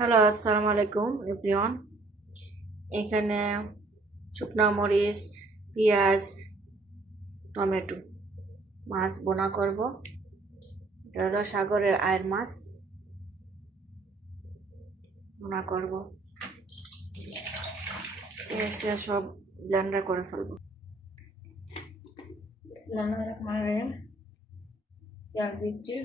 Hello, আসসালামু আলাইকুম, everyone. এখানে শুকনা মরিচ, পেঁয়াজ, টমেটো মাছ বোনা করব। এটা হলো সাগরের আয়ের মাছ বোনা করব। এসে সব ব্লেন্ডার করে ফেলব। পেঁয়াজ দিচ্ছি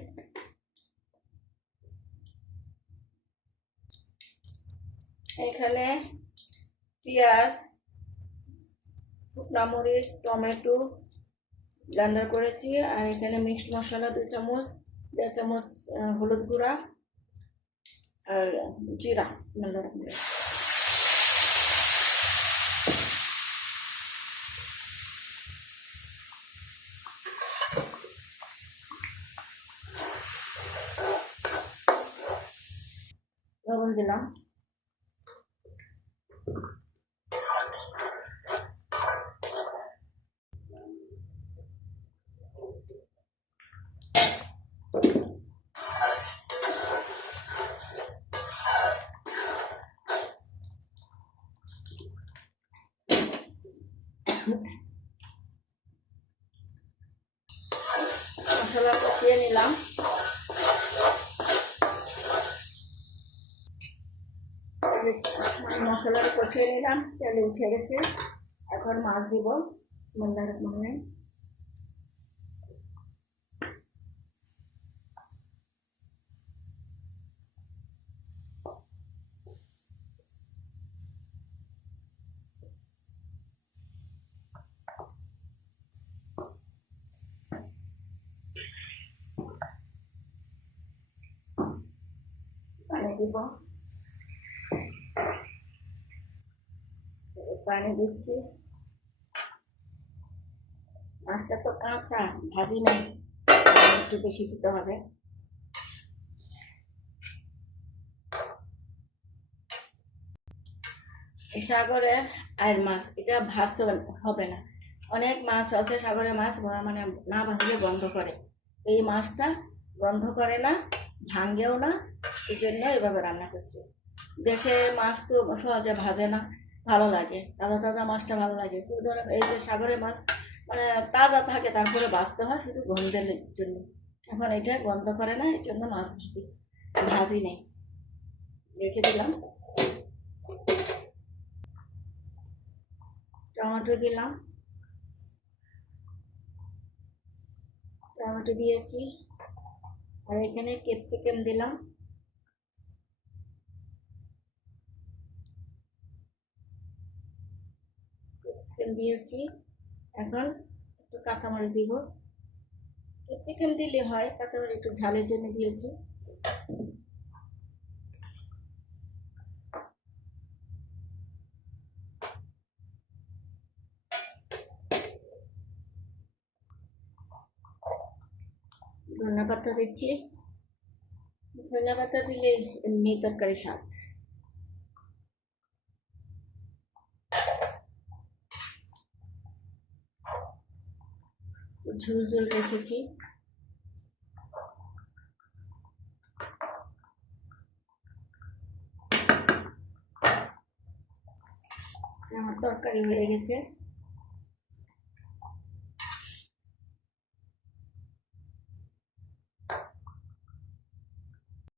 এখানে পেঁয়াজ শুকনা মরিচ টমেটো ব্লেন্ডার করেছি। আর এখানে মিক্সড মশলা দু চামচ, দেড় চামচ হলুদ গুঁড়া আর জিরা স্মেল লবণ দিলাম। মশলা কষিয়ে নিলাম মশলা কষিয়ে নিলাম তেলে উঠে গেছে। এখন মাছ দিব মন্দার মানে পানি পানি দিচ্ছি। মাছটা তো কাঁচা, ভাজি নেই। একটু বেশি দিতে হবে। সাগরের আয়ের মাছ, এটা ভাজতে হবে না। অনেক মাছ আছে সাগরের মাছ মানে না ভাজলে গন্ধ করে। এই মাছটা গন্ধ করে না, ভাঙ্গেও না। এই জন্য এভাবে রান্না করছি। দেশে মাছ তো সহজে ভাজে না। ভালো লাগে। তাজা তাজা মাছটা ভালো লাগে। ধরো এই যে সাগরের মাছ মানে তাজা থাকে, তারপরে বাঁচতে হয়, শুধু গন্ধের জন্য। এখন এটা গন্ধ করে না এই জন্য মাছ ভাজি নেই। রেখে দিলাম। টমেটো দিলাম। টমেটো দিয়েছি। আর এখানে ক্যাপসিকাম দিলাম। ক্যাপসিকাম দিয়েছি। এখন একটু কাঁচামরিচ দিব। চিকেন দিলে হয়, কাঁচামরিচ একটু ঝালের জন্য দিয়েছি। ধনিয়া পাতা দিচ্ছি। ধনিয়া পাতা দিলে এমনি তরকারি স্বাদ। ঝুল ঝুল রেখেছি। আমার তরকারি হয়ে গেছে।